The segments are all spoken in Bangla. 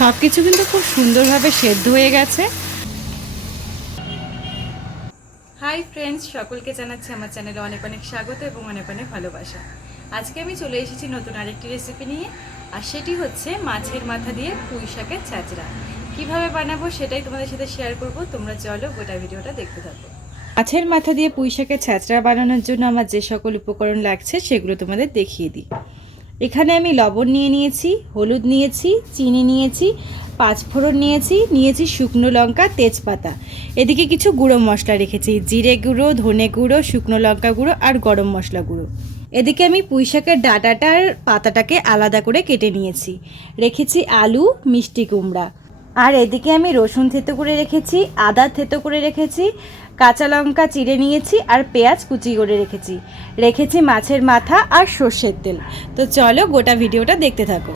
সব কিছু কিন্তু খুব সুন্দরভাবে সেদ্ধ হয়ে গেছে। হাই ফ্রেন্ডস, সকলকে জানাচ্ছি আমার চ্যানেলে অনেক অনেক স্বাগত এবং অনেক অনেক ভালোবাসা। আজকে আমি চলে এসেছি নতুন আরেকটি রেসিপি নিয়ে, আর সেটি হচ্ছে মাছের মাথা দিয়ে পুঁই শাকের ছ্যাঁচড়া। কীভাবে বানাবো সেটাই তোমাদের সাথে শেয়ার করব। তোমরা চলো গোটা ভিডিওটা দেখতে থাকো। মাছের মাথা দিয়ে পুঁই শাকের ছ্যাঁচড়া বানানোর জন্য আমার যে সকল উপকরণ লাগছে সেগুলো তোমাদের দেখিয়ে দিই। এখানে আমি লবণ নিয়ে নিয়েছি, হলুদ নিয়েছি, চিনি নিয়েছি, পাঁচফোড়ন নিয়েছি শুকনো লঙ্কা, তেজপাতা। এদিকে কিছু গুঁড়ো মশলা রেখেছি, জিরে গুঁড়ো, ধনে গুঁড়ো, শুকনো লঙ্কা গুঁড়ো আর গরম মশলা গুঁড়ো। এদিকে আমি পুঁই শাকের ডাঁটাটার পাতাটাকে আলাদা করে কেটে নিয়েছি। রেখেছি আলু, মিষ্টি কুমড়া। আর এদিকে আমি রসুন থেতো করে রেখেছি, আদা থেতো করে রেখেছি, কাঁচা লঙ্কা চিড়ে নিয়েছি আর পেঁয়াজ কুচি করে রেখেছি মাছের মাথা আর সর্ষের তেল। তো চলো গোটা ভিডিওটা দেখতে থাকো।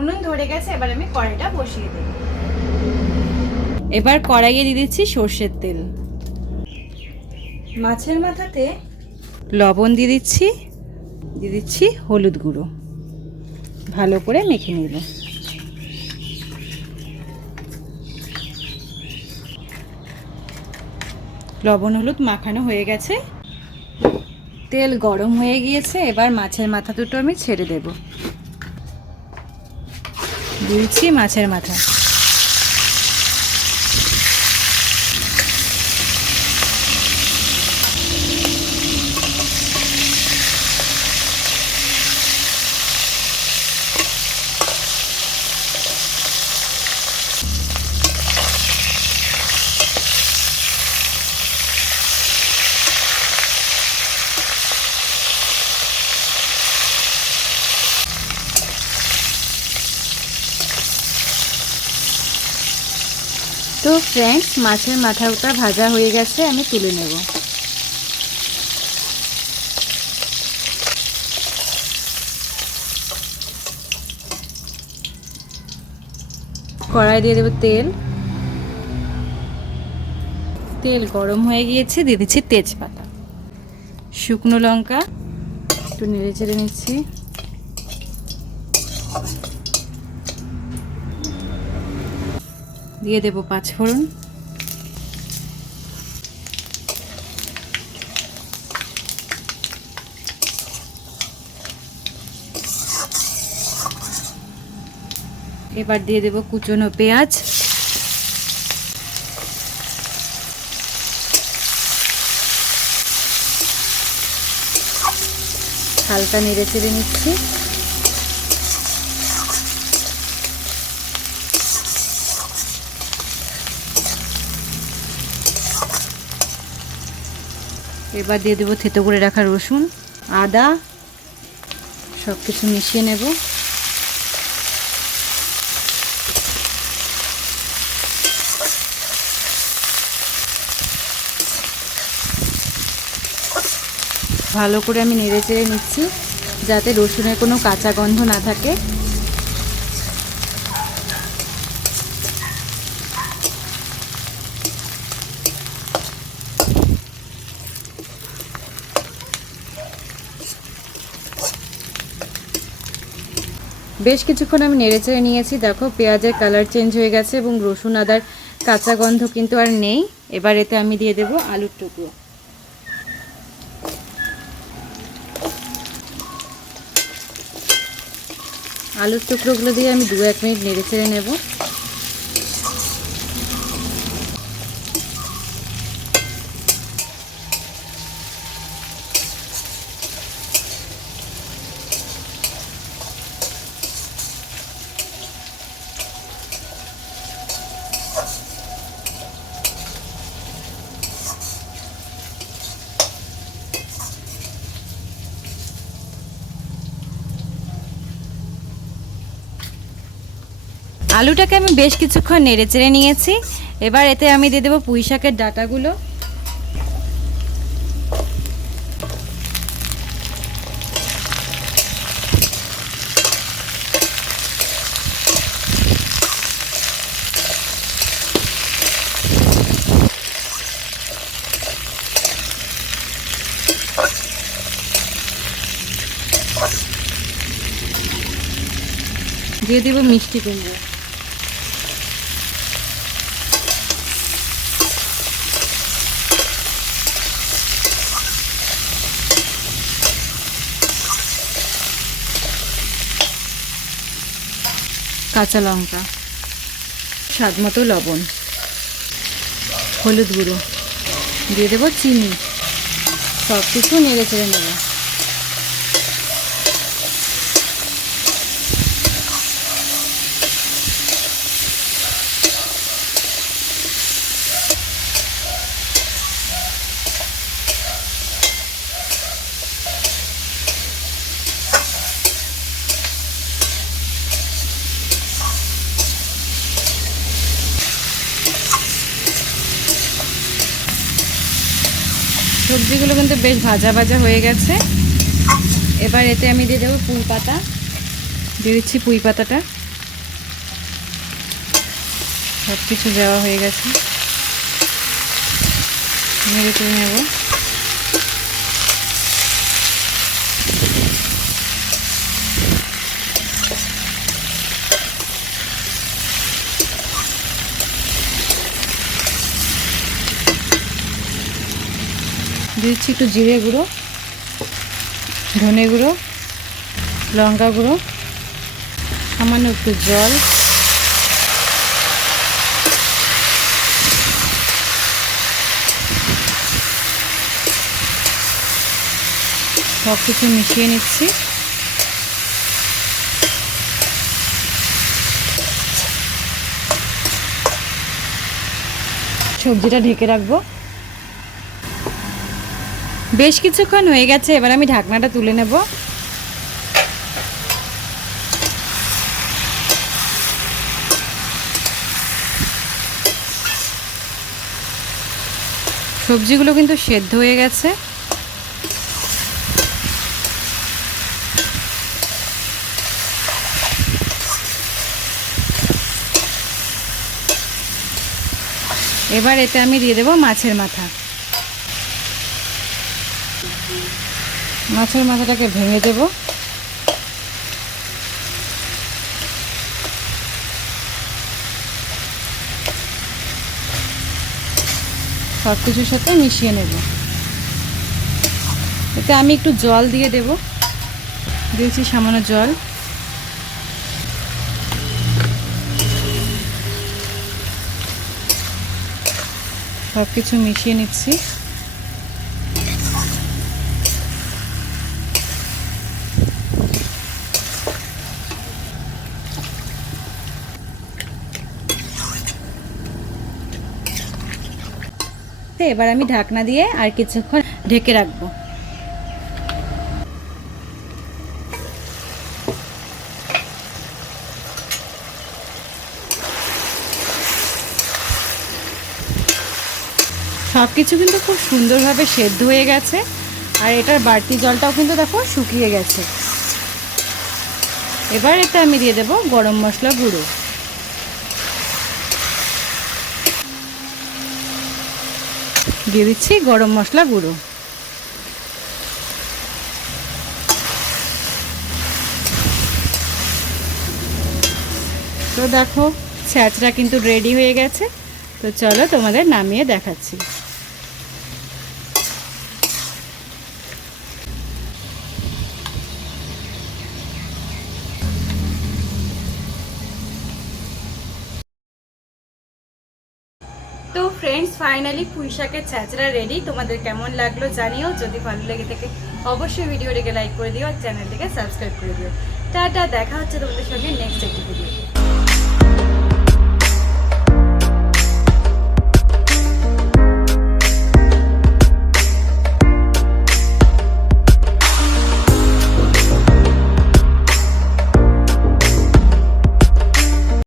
উনুন ধরে গেছে, এবার আমি কড়াইটা বসিয়ে দেব। এবার কড়াইয়ে দিয়ে দিচ্ছি সর্ষের তেল। মাছের মাথাতে লবণ দিয়ে দিচ্ছি হলুদ গুঁড়ো। ভালো করে মেখে নেব। লবণ হলুদ মাখানো হয়ে গেছে, তেল গরম হয়ে গিয়েছে। এবার মাছের মাথা দুটো আমি ছেড়ে দেব। দিয়েছি মাছের মাথা। তো ফ্রেন্ডস, মাছের মাথাটা ভাজা হয়ে গেছে, আমি তুলে নেব। কড়াই দিয়ে দেবো তেল। তেল গরম হয়ে গিয়েছে, দিয়ে দিচ্ছি তেজপাতা, শুকনো লঙ্কা, একটু নেড়ে চেড়ে নিচ্ছি। দিয়ে দেবো পাঁচফোড়ন। এবার দিয়ে দেবো কুচনো পেঁয়াজ। হালকা নেড়ে চেড়ে নিচ্ছি। এবার দিয়ে দেবো থেতো করে রাখা রসুন, আদা, সব কিছু মিশিয়ে নেব। ভালো করে আমি নেড়ে চেড়ে নিচ্ছি যাতে রসুনের কোনো কাঁচা গন্ধ না থাকে। বেশ কিছুক্ষণ আমি নেড়ে চেড়ে নিয়েছি। দেখো পেঁয়াজের কালার চেঞ্জ হয়ে গেছে এবং রসুন আদার কাঁচা গন্ধ কিন্তু আর নেই। এবার এতে আমি দিয়ে দেবো আলুর টুকরো। আলুর টুকরোগুলো দিয়ে আমি 2-1 মিনিট নেড়ে চেড়ে নেব। আলুটাকে আমি বেশ কিছুক্ষণ নেড়ে চেড়ে নিয়েছি। এবার এতে আমি দিয়ে দেবো পুঁই শাকের ডাঁটাগুলো। দিয়ে দেবো মিষ্টি কুমড়ো। কাঁচা লঙ্কা, স্বাদ মতো লবণ, হলুদ গুঁড়ো, দিয়ে দেবো চিনি। সব কিছু নেড়ে চেড়ে নেব। সবজিগুলো কিন্তু বেশ ভাজা ভাজা হয়ে গেছে। এবার এতে আমি দিয়ে দেবো পুঁই পাতা। দিয়ে দিচ্ছি পুঁই পাতাটা। সব কিছু দেওয়া হয়ে গেছে, নেড়ে চেড়ে নেব। দিচ্ছি একটু জিরে গুঁড়ো, ধনে গুঁড়ো, লঙ্কা গুঁড়ো, সামান্য একটু জল, সব কিছু মিশিয়ে নিচ্ছি। সবজিটা ঢেকে রাখবো। বেশ কিছুক্ষণ হয়ে গেছে, এবার আমি ঢাকনাটা তুলে নেব। সবজিগুলো কিন্তু সেদ্ধ হয়ে গেছে। এবার এতে আমি দিয়ে দেবো মাছের মাথা। মাছের মাথাটাকে ভেঙে দেব। সব কিছুর সাথে মিশিয়ে নেব। এতে আমি একটু জল দিয়ে দেব। দিয়েছি সামান্য জল। সব কিছু মিশিয়ে নিচ্ছি। এবার আমি ঢাকনা দিয়ে আর কিছুক্ষণ ঢেকে রাখবো। সব কিছু কিন্তু খুব সুন্দরভাবে সেদ্ধ হয়ে গেছে, আর এটার বাড়তি জলটাও কিন্তু দেখো শুকিয়ে গেছে। এবার এতে আমি দিয়ে দেবো গরম মশলা গুঁড়ো। দিয়ে দিচ্ছি গরম মশলা গুঁড়ো। তো দেখো ছ্যাঁচড়া কিন্তু রেডি হয়ে গেছে। তো চলো তোমাদের নামিয়ে দেখাচ্ছি। তো ফ্রেন্ডস, ফাইনালি পুঁই শাকের ছ্যাঁচড়া রেডি। তোমাদের কেমন লাগলো জানিও। যদি ভালো লেগে থাকে অবশ্যই ভিডিওটিকে লাইক করে দিও আর চ্যানেলটিকে সাবস্ক্রাইব করে দিও। টাটা, দেখা হচ্ছে তোমাদের সঙ্গে নেক্সট একটি ভিডিও।